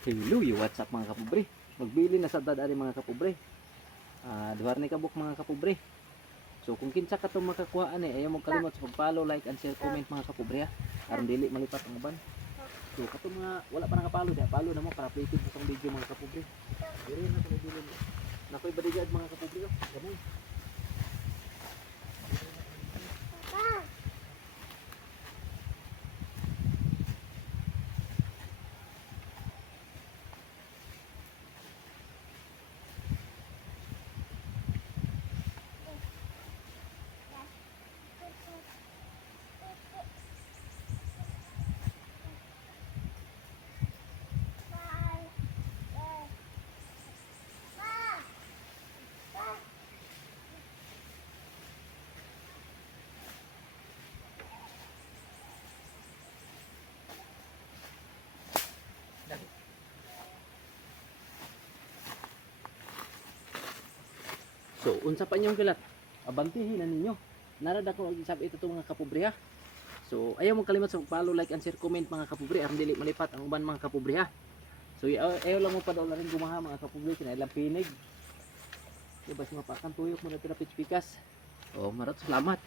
Hello, what's up mga kapobre? Magbili na sa dadari mga kapobre. Duwar ni kabuk mga kapobre. So kung kinsa ka to makakuhaan ayaw mo kalimot sa pag-follow, like and share, comment mga kapobre ha. Aron dili malipat ang uban. So kato mga wala pa nakapalo, di palo na mo para updated sa tong video mga kapobre. Diri na to dili. Nakoy bodyguard mga kapobre. Gamay. So, unsa pa niyong kilat? Abantihin na ninyo. Narada ko sabi ito mga kapobre ha. So, ayaw mo kalimot sa follow, like and share, comment mga kapobre. Aron dili malipat ang uban mga kapobre ha. So, ayaw lang mo pa daw rin gumaha mga kapobre. Kinailang pinig. Diba si mapakan tuyok mo na pira pikas. Oh, marat salamat.